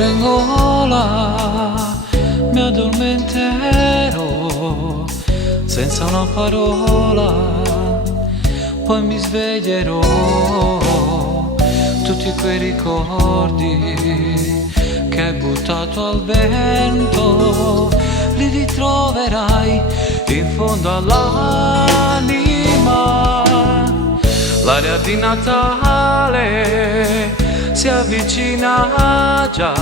cuore in gola, mi addormenterò senza una parola, poi mi sveglierò. Tutti quei ricordi che hai buttato al vento, li ritroverai in fondo all'anima. L'aria di Natale si avvicina già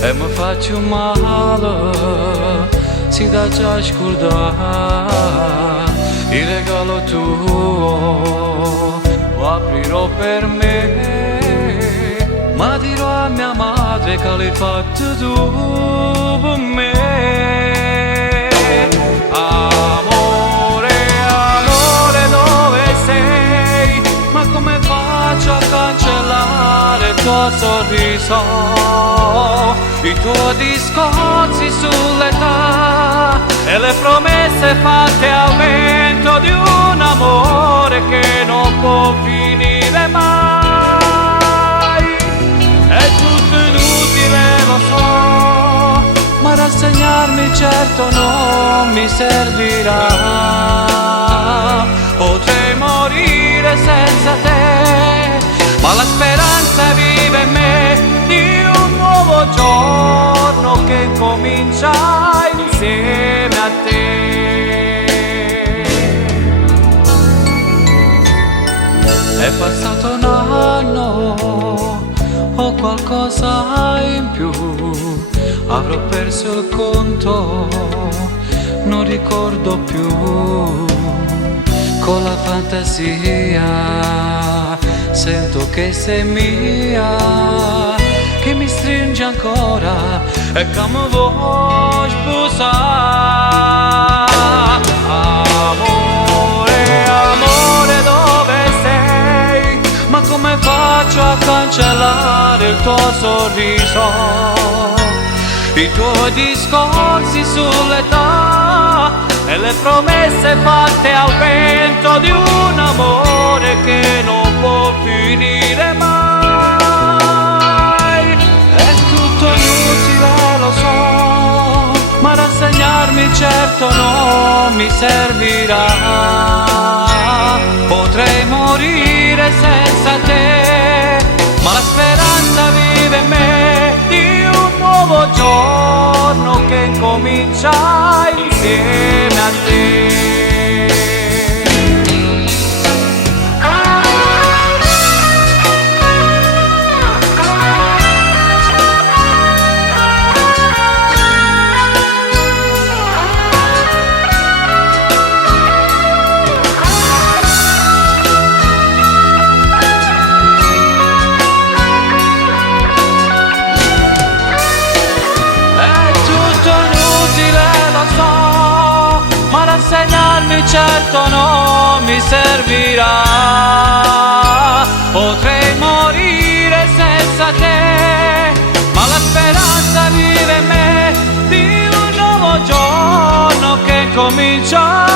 e mi faccio male, si dà già scordare. Il regalo tuo lo aprirò per me, ma dirò a mia madre che l'hai fatto tu per me. Amore, amore, dove sei? Ma come faccio a cancellare il tuo sorriso, i tuoi discorsi sull'età e le promesse fatte al vento di un amore che non può finire mai. È tutto inutile, lo so, ma rassegnarmi certo non mi servirà. Potrei morire senza te, ma la speranza vive in me di un nuovo giorno che comincia insieme a te. È passato un anno, ho qualcosa in più, avrò perso il conto, non ricordo più. Con la fantasia sento che sei mia, che mi stringe ancora e che mi vuoi sposare. Amore, amore, dove sei? Ma come faccio a cancellare il tuo sorriso, i tuoi discorsi sull'età e le promesse fatte al vento di un amore che non può finire mai. È tutto inutile, lo so, ma rassegnarmi certo non mi servirà. Potrei morire senza te, ma la speranza vive in me di un nuovo giorno che comincia insieme a te. Rassegnarmi certo non mi servirà. Potrei morire senza te, ma la speranza vive in me di un nuovo giorno che comincia